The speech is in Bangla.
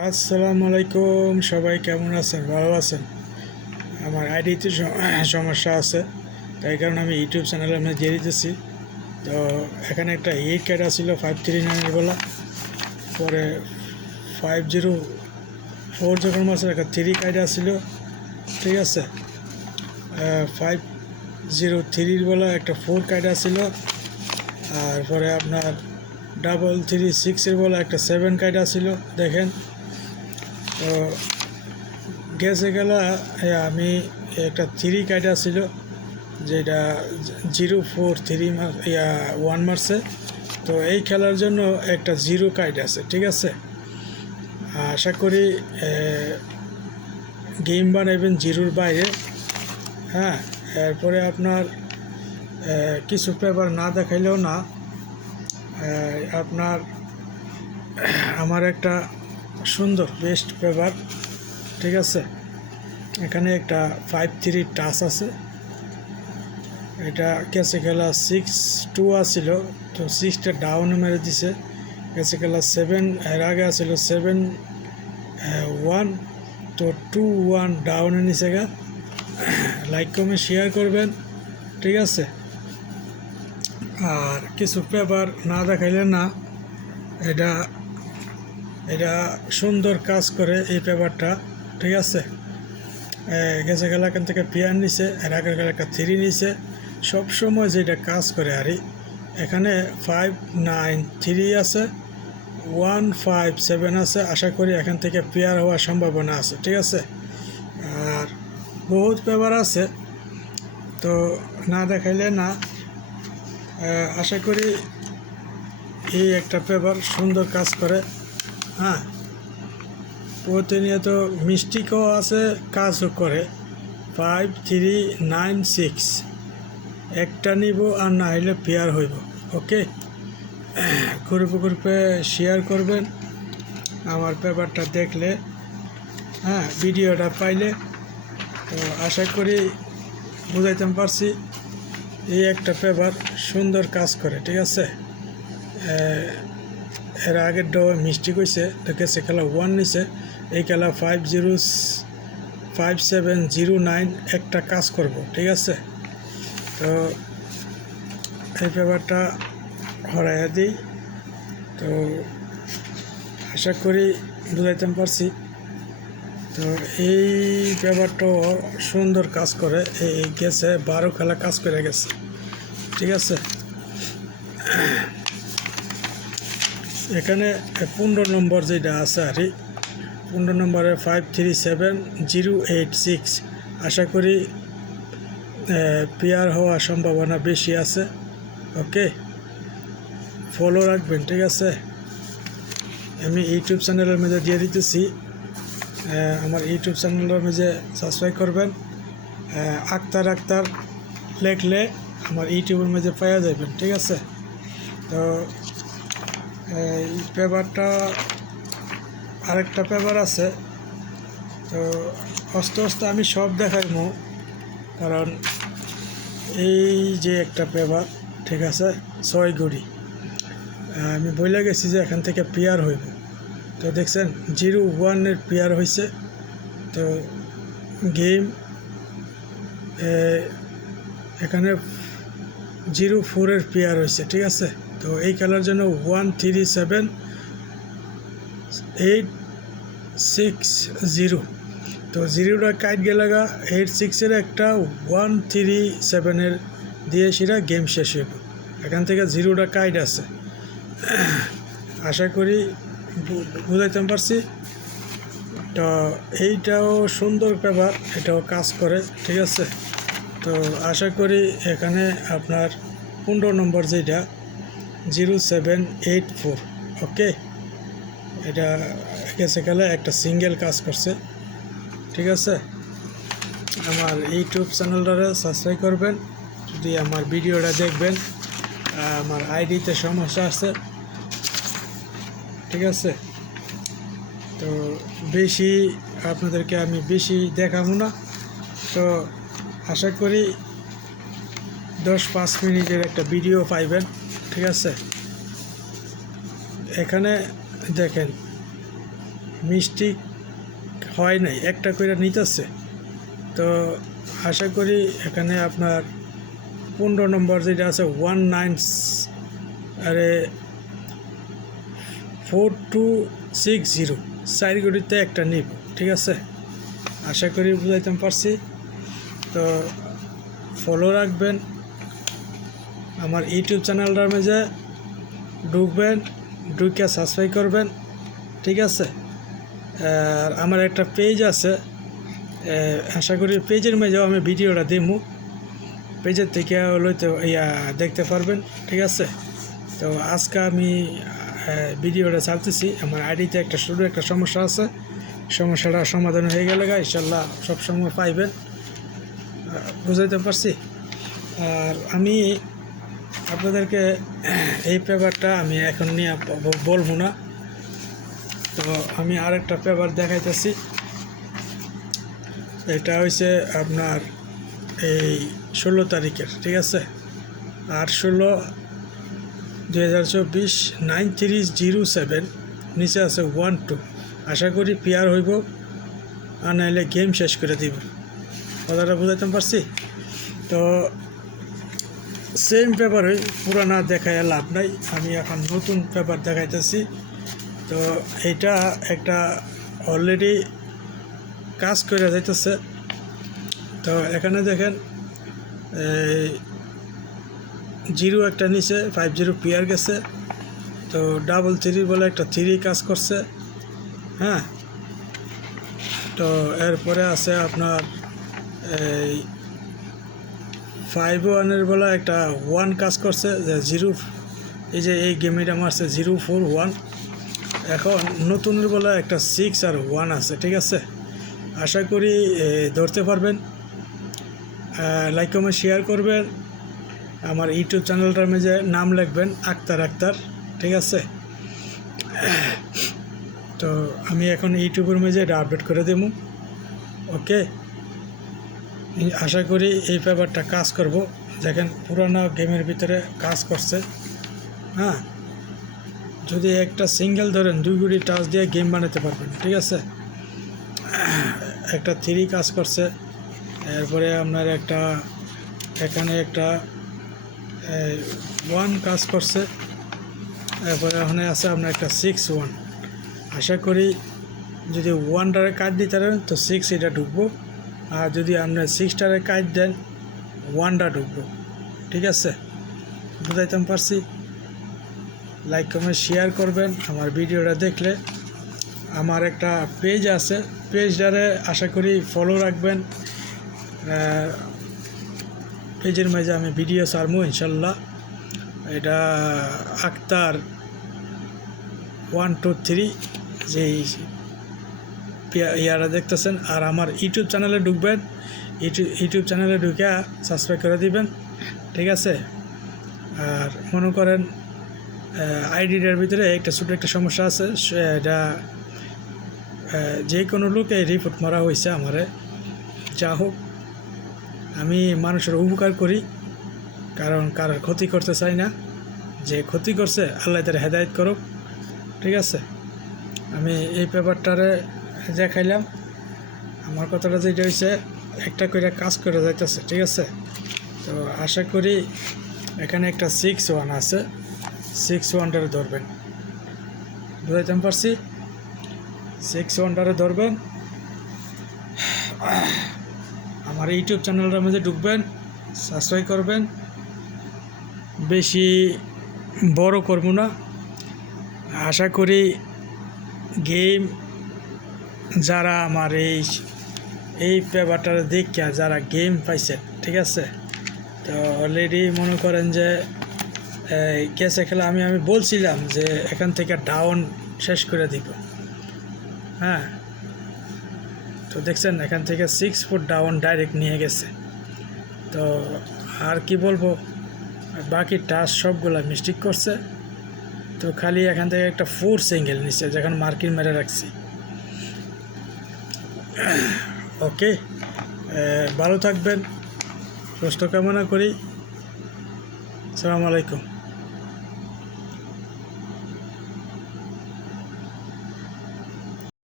আসসালামু আলাইকুম, সবাই কেমন আছেন? ভালো আছেন? আমার আইডিতে সমস্যা আছে, তাই কারণে আমি ইউটিউব চ্যানেলে আমি দিয়ে দিতেছি। তো এখানে একটা 8 ছিল 539 বলা, পরে 504 যখন মাসের একটা 3 কাইডা ছিল, ঠিক আছে। 503 বলা একটা 4 কাইডা ছিল, আর পরে আপনার 336 বলা একটা 7 কাইডা ছিল। দেখেন, তো গেছে গেলা আমি একটা 3 কাইডা ছিল, যেটা 043 1 মারছে। তো এই খেলার জন্য একটা 0 কাইড আছে, ঠিক আছে। আশা করি গেম বানাইবেন 0-র বাইরে। হ্যাঁ, এরপরে আপনার কিছু পেপার না দেখাইলেও না, আপনার আমার একটা সুন্দর বেস্ট পেপার, ঠিক আছে। এখানে একটা 53 টাচ আছে, এটা গেছে খেলা 6-2 আসছিল, তো 6টা ডাউনে মেরে দিছে। গেছে খেলা 7 এর আগে আসছিল 7-1, তো 2-1 ডাউনে নিচে গা। লাইক কমেন্ট শেয়ার করবেন, ঠিক আছে। আর কিছু পেপার না দেখাইলে না, এটা এটা সুন্দর কাজ করে এই পেপারটা, ঠিক আছে। গেছে খেলা এখান থেকে পিয়ার নিছে, এর আগের খেলা একটা 3 নিছে। সবসময় যেটা কাজ করে আরই, এখানে 593 আছে, 157 আছে। আশা করি এখান থেকে পেয়ার হওয়ার সম্ভাবনা আছে, ঠিক আছে। আর বহুত পেপার আছে, তো না দেখাইলে না। আশা করি এই একটা পেপার সুন্দর কাজ করে। হ্যাঁ, প্রতিনিয়ত মিস্টিকও আছে, কাজও করে। 5396 একটা নিব, আর না হইলে পেয়ার হইব। ওকে, গ্রুপে শেয়ার করবেন আমার পেপারটা দেখলে, হ্যাঁ, ভিডিওটা পাইলে। তো আশা করি বুঝাইতে পারছি। এই একটা পেপার সুন্দর কাজ করে, ঠিক আছে। এর আগের ডো মিস্টেক হয়েছে, তো গেছে খেলা 1 নিছে। এই খেলা 5709 একটা কাজ করব, ঠিক আছে। তো এই পেপারটা হরাইয়া দিই। তো আশা করি বুঝাইতে পারছি। তো এই পেপারটাও সুন্দর কাজ করে। এই গেছে 12 খেলা কাজ করে গেছে, ঠিক আছে। এখানে 15 নম্বর যেটা আছে আর 15 নম্বরে 537086। আশা করি পেয়ার হওয়ার সম্ভাবনা বেশি আছে। ওকে, ফলো রাখবেন, ঠিক আছে। আমি ইউটিউব চ্যানেলের মধ্যে দিয়ে দিতেছি, আমার ইউটিউব চ্যানেলের মধ্যে সাবস্ক্রাইব করবেন। আক্তার লেখলে আমার ইউটিউবের মধ্যে পাওয়া যাবেন, ঠিক আছে। তো এই পেপারটা, আরেকটা পেপার আছে। তো আস্তে আস্তে আমি সব দেখাইমু, কারণ এই যে একটা পেপার, ঠিক আছে, 6 গুড়ি। আমি বলে গেছি যে এখান থেকে পেয়ার হইব। তো দেখছেন 01-এর পেয়ার হয়েছে। তো গেম এখানে 04-এর পেয়ার হয়েছে, ঠিক আছে। তো এই খেলার জন্য 137860। তো 0টা কাইট গেলাগা 86-এর একটা 137-এর দিয়ে সেটা গেম শেষ হইব। এখান থেকে 0টা কাইট আছে। আশা করি বুঝাইতে পারছি। তো এইটাও সুন্দর পেপার, এটাও কাজ করে, ঠিক আছে। তো আশা করি এখানে আপনার 15 নম্বর যেটা 0784, ওকে, এটা গেছে গেলে একটা সিঙ্গেল কাজ করছে, ঠিক আছে। আমার ইউটিউব চ্যানেলটারে সাবস্ক্রাইব করবেন, যদি আমার ভিডিওটা দেখবেন। আমার আইডিতে সমস্যা আছে, ঠিক আছে। তো বেশি আপনাদেরকে আমি বেশি দেখাবো না। তো আশা করি 10-5 মিনিটের একটা ভিডিও পাইবেন, ঠিক আছে। এখানে দেখেন মিষ্টি হয় নাই, একটা করে নিতেছে। তো আশা করি এখানে আপনার 15 নম্বর যেটা আছে 4260 চার গড়িতে একটা নিব, ঠিক আছে? আশা করি বুঝাইতে পারছি। তো ফলো রাখবেন, আমার ইউটিউব চ্যানেলটার মাঝে ঢুকবেন, ঢুকে সাবস্ক্রাইব করবেন, ঠিক আছে? আর আমার একটা পেজ আছে, আশা করি পেজের মাঝেও আমি ভিডিওটা দিমু, পেজের থেকে লইতে দেখতে পারবেন, ঠিক আছে? তো আজকে আমি ভিডিওটা ছাড়তেছি। আমার আইডিতে একটা সমস্যা আছে, সমস্যাটা সমাধান হয়ে গেলে ইনশাল্লাহ সবসময় পাইবেন। বুঝাইতে পারছি? আর আমি আপনাদেরকে এই পেপারটা আমি এখন নিয়ে বলবো না। তো আমি আরেকটা পেপার দেখাইতেছি। এটা হয়েছে আপনার এই 16 তারিখের, ঠিক আছে? 8/16/2024 9307 নিচে আছে 12। আশা করি পেয়ার হইব, আর নাহলে গেম শেষ করে দিব। কথাটা বুঝাইতে পারছি? তো সেম পেপারই পুরানা দেখায় লাভ নাই, আমি এখন নতুন পেপার দেখাইতেছি। তো এটা একটা অলরেডি কাজ করে যাইতেছে। তো এখানে দেখেন 0 একটা নিচে 50 পেয়ার গেছে। তো 333 বলে একটা 3 কাজ করছে, হ্যাঁ। তো এরপরে আছে আপনার এই 51 বলে একটা 1 কাজ করছে, যে 0, এই যে এই গেমটা মারছে 041। এখন নতুনের বলে একটা 6 আর 1 আছে, ঠিক আছে? আশা করি ধরতে পারবেন। লাইক কমেন্ট শেয়ার করবেন। আমার ইউটিউব চ্যানেলটার মধ্যে নাম লিখবেন আক্তার, ঠিক আছে? তো আমি এখন ইউটিউবের মধ্যে এটা আপডেট করে দেবো, ওকে? আশা করি এই পেপারটা কাজ করব। দেখেন পুরানো গেমের ভিতরে কাজ করছে, হ্যাঁ। যদি একটা সিঙ্গেল ধরেন 2 গুড়ি টাচ দিয়ে গেম বানাতে পারবেন, ঠিক আছে? একটা 3 কাজ করছে, এরপরে আপনার একটা এখানে একটা 1 কাজ করছে, এরপরে ওখানে আছে আপনার একটা 6-1। আশা করি যদি 1টারে কাট দিতে পারেন তো 6 এটা ঢুকবো, আর যদি আপনার 6টারে কাট দেন 1টা ঢুকবো, ঠিক আছে? বুঝাইতে পারছি? লাইক কমেন্ট শেয়ার করবেন আমার ভিডিওটা দেখলে। আমার একটা পেজ আছে, পেজটারে আশা করি ফলো রাখবেন। পেজের মাঝে আমি ভিডিও ছাড়বো ইনশাল্লাহ। এটা আক্তার 123 যেই ইয়ারা দেখতেছেন। আর আমার ইউটিউব চ্যানেলে ঢুকবেন, ইউটিউব চ্যানেলে ঢুকে সাবস্ক্রাইব করে দিবেন, ঠিক আছে? আর মনে করেন আইডিটার ভিতরে ছোটো একটা সমস্যা আছে, এটা যে কোনো লোকে রিপোর্ট মারা হয়েছে আমারে। যা হোক, আমি মানুষের উপকার করি, কারণ কারোর ক্ষতি করতে চাই না। যে ক্ষতি করছে আল্লাহ তার হেদায়েত করুক, ঠিক আছে? আমি এই পেপারটারে দেখাইলাম। আমার কথাটা যেটা হয়েছে একটা করে কাজ করে যাইতেছে, ঠিক আছে? তো আশা করি এখানে একটা 6-1 আছে, 6-1টারে ধরবেন। বুঝাইতে পারছি? 6-1টারে ধরবেন। আমার ইউটিউব চ্যানেলটার মধ্যে ঢুকবেন, সাবস্ক্রাইব করবেন। বেশি বড় করব না। আশা করি গেম যারা আমার এই পেপারটা দেখিয়া যারা গেম পাইছে, ঠিক আছে? তো অলরেডি মনে করেন যে গেছে খেলা আমি বলছিলাম যে এখান থেকে ডাউন শেষ করে দিব, হ্যাঁ। তো দেখছেন এখান থেকে 6 ফুট ডাউন ডাইরেক্ট নিয়ে গেছে। তো আর কি বলবো, বাকি টাচ সবগুলা মিস্টেক করছে। তো খালি এখান থেকে একটা 4 সিঙ্গেল নিচ্ছে, যেখানে মার্কিং মেরে রাখছি, ওকে? ভালো থাকবেন, সুস্থ কামনা করি। আসসালামু আলাইকুম।